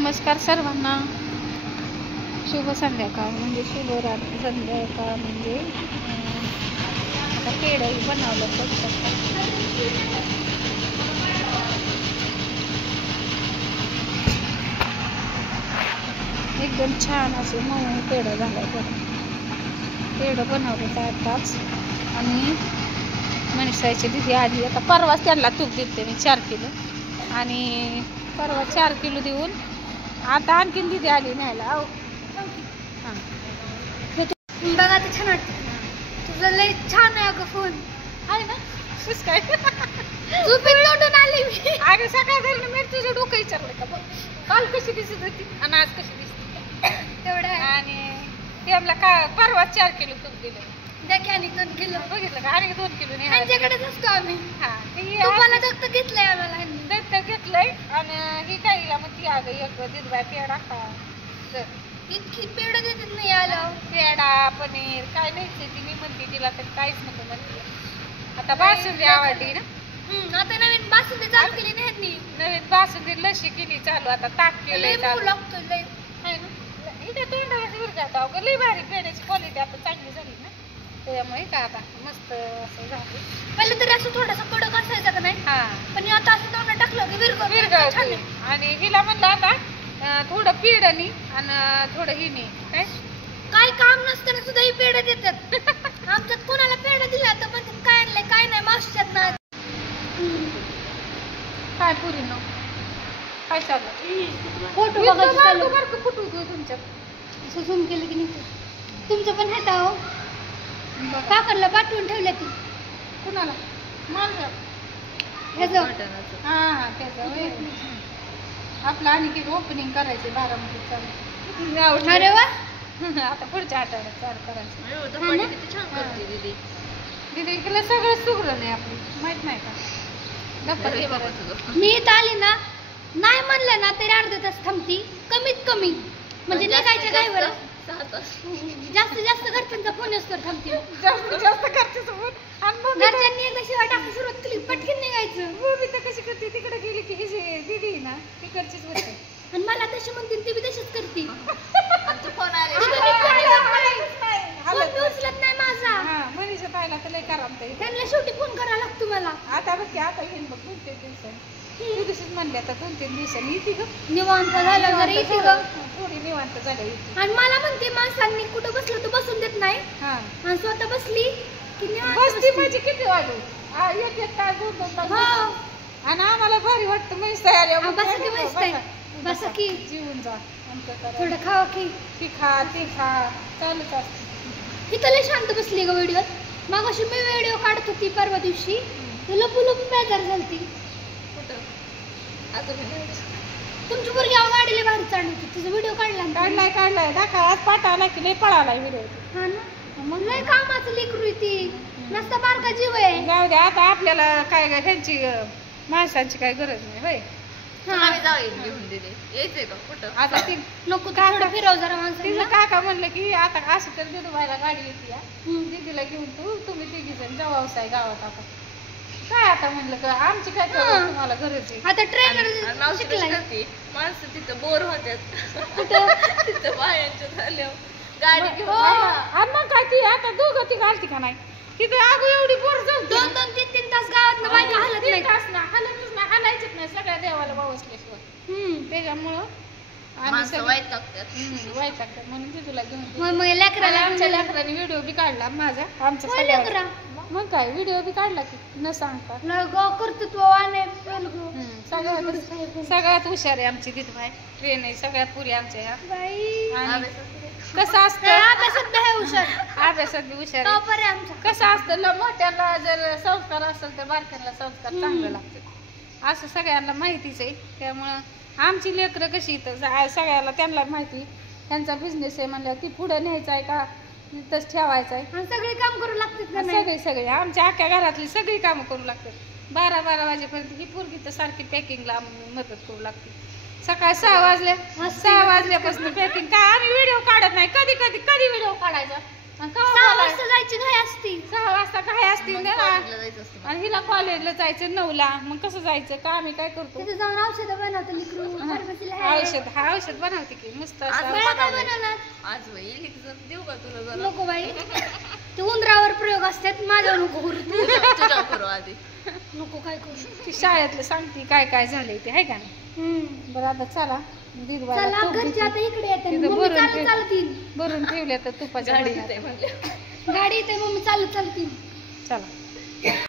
नमस्कार सर्वांना. शुभ संध्याकाळ म्हणजे शुभ रात्री. संध्याकाळ म्हणजे आता पेढंही बनवलं एकदम छान असे मऊ पेढं झालं. पेढं बनवलं तर आताच आणि मनीषाची दिदी आली. आता परवाच त्यांना तूप देते मी 4 किलो आणि परवा 4 किलो देऊन आता आणखीन दिदी आली न्यायला. हां बघा ते छान वाटतं. तुझं लय छान आहे अगं फोन आहे ना. कस काय झोपेत लोटून आली मी. अगं सकाळ घरी मी तुझं डोकं विचारलं का बघ काल कशी दिसत होती आणि आज कशी दिसते तेवढं आहे. आणि ते आपला का परवा 4 किलो तूप दिलं. द्या आणि 2 किलो बघितलं का आणि 2 किलो नाही त्यांच्याकडेच असतो आम्ही. हा तुम्हाला दत्त घेतलंय आम्हाला. दत्त घेतलंय आणि ही काय मग ती अगं एक दिदबाई पेढा खा तर इतकी पेढ देतात नाही आलं. पेढा पनीर काय नाही ती मी म्हणते तिला तर काहीच नको म्हणते. आता बासुंदी आवडली ना. आता नवीन बासुंदी चालू केली नाही ह्यांनी. नवीन बासुंदी लशी केली चालू. आता ताक केलंय चालू. लागतो लय आहे ना. इथे तोंडावरती उरगात अगं लई भारी पेढ्याची क्वालिटी आता चांगली झाली ना त्यामुळे का आता मस्त असं झालं. पहिले तरी असं थोडंसं कडक असायचं का नाही. हा पण आता असं तोंडात टाकलं की विरगळ. आणि हिला म्हणलं आता थोडं पेढनी आणि थोडं हिनी काय काम नसताना सुद्धा ही पेढ देतात. आमच्यात कोणाला पेढ दिला तर पण काय आणलंय काय नाही मावशीच्यात ना. काय पुरी नो काय चाललं. फोटो बघायचं बरं फुटू तू तुमच्यात असं झूम केलं की नाही. तुमचं पण हात आहो काकडला पाठवून ठेवल्या ती कुणाला माझं ह्याचं हां त्याचं आपलं आणि की ओपनिंग करायचे बारामतीत चालू. अरे वा. आता पुढच्या आठवड्यात चालू करायचं. दीदी इकडे सगळं सुगरण आहे आपली माहित नाही का. मी इथं आली ना नाही म्हणलं ना तरी अर्धा तास थांबती कमीत कमी. म्हणजे निघायच्या काय बरं जास्तीत जास्त घरच्यांचा फोन असतो थांबती. जास्त घरचे सोबत घरच्यांनी एकदा शिवाय टाकायला सुरुवात केली पटकन निघायचं. मी तर कशी करते तिकडे गेली की दीदी ना तिकडचीच होते आणि मला तशी म्हणते ती बी तशीच करते. उचलत नाही माझा. मनीषा पाहिला तर लय करामत. त्यांना शेवटी फोन करावा लागतो मला. आता बघ की आता येईन बघ 2-3 दिवसांनी. तू दिवशीच म्हणले आता 2-3 दिवसांनी येते ग. निवांत झालं जरा येते ग. थोडी निवांत झालं. आणि मला म्हणते माणसांनी कुठं बसलं तर बसून देत नाही. आणि स्वतः बसली की निवांत बसती म्हणजे किती वाजू 1-1 तास 2-2 तास. आणि आम्हाला भारी वाटतं मनीषा आल्या बसा की जीवन जा थोडं खावा की खा ते खा चालूच असतं. इथं लय शांत बसली ग व्हिडिओत. मग अशी मी व्हिडिओ काढत होती परवा दिवशी लपू बेजार झालती. तुमची मुलगी गाडीला बाहेर चालली होती तिचा व्हिडिओ काढलाय दाखवा. आज पाठवला की लय पळालाय व्हिडिओ. हा ना मग लय कामाचं लेकरू ती नसता बारका जीव आहे. जाऊ दे आता आपल्याला काय ह्यांची माणसांची काय गरज नाही होय. आता ती नको थोडं फिरव जरा माणसं. तिचं काका म्हणलं की आता असं तर दिदूबाईला गाडी येते दीदीला घेऊन तुम्ही 3 जण जाऊ गावात. आता काय आता म्हणलं का आमची काय तुम्हाला गरज आहे. आता ट्रेनर शिकलाय माणसं तिथं बोर होत्यात तिथं बायांच्या झाल्यावर गाडी घेऊन. मग काय ती आता दोघं ती घालती का नाही तिथं अगो एवढी बोर जाऊ 2-3 तास गावात बायका हलत नाही. हलतच नाही हलायचंच नाही सगळ्या देवाला बावसल्याशिवाय. त्याच्यामुळं आम्ही वैतागतात म्हणून ते तुला घेऊन मग लेकराला आमच्या लेकरांनी व्हिडिओ बी काढला माझा आमच्या लेकरा. मग काय व्हिडिओ बी काढला की न सांगता कर्तृत्व सगळ्यात हुशार आहे आमची दीदबाई. ट्रेन आहे सगळ्यात पुरी आमच्या ह्या. कसं असतं अभ्यासात बी हुशार. कसं असतं मोठ्यांना जर संस्कार असेल तर बारक्यांना संस्कार चांगलं लागतं असं सगळ्यांना माहितीच आहे. त्यामुळं आमची लेकरं कशी तर सगळ्याला त्यांना माहिती त्यांचा बिझनेस आहे म्हणल्यावर ती पुढं न्यायचा आहे का तिथंच ठेवायचं आहे. सगळे काम करू लागतात सगळे आमच्या अख्ख्या घरातली सगळी कामं करू लागतात. 12-12 वाजेपर्यंत ही पोरगी तर सारखी पॅकिंगला मदत करू लागते. सकाळी 6 वाजल्यापासून पॅकिंग काय आम्ही व्हिडिओ काढत नाही. कधी व्हिडिओ काढायचा आणि 6 वाजता जायची घाई असती. 6 वाजता काय असतील मग ना कॉलेजला जायचं असतं. आणि हिला कॉलेजला जायचं 9ला. मग कसं जायचं का आम्ही काय करतो तिथे जाऊन औषधं बनवतो लेकरू. फार्मसीला आहे. औषध बनवते की मस्त आज असं. बाळा काय बनवणार? आज होईल देऊ का तुला जरा नको बाई, ते उंदरावर प्रयोग असतात, माझ्यावर नको करू तू. तुझ्या करू आधी. नको काय करू. ती शाळेतलं सांगते काय काय झालंय ते आहे का नाही. बरं आता चला दीद बाळा चला तूप घरचे देते. आता इकडे येते. तिथं मम्मी भरून चालत ठेव. चालत येईल. भरून ठेवल्या तर तुपाच्या गाडी भांड्यात. येते म्हणलं. गाडी येते, मम्मी चालत चालत येईल. चला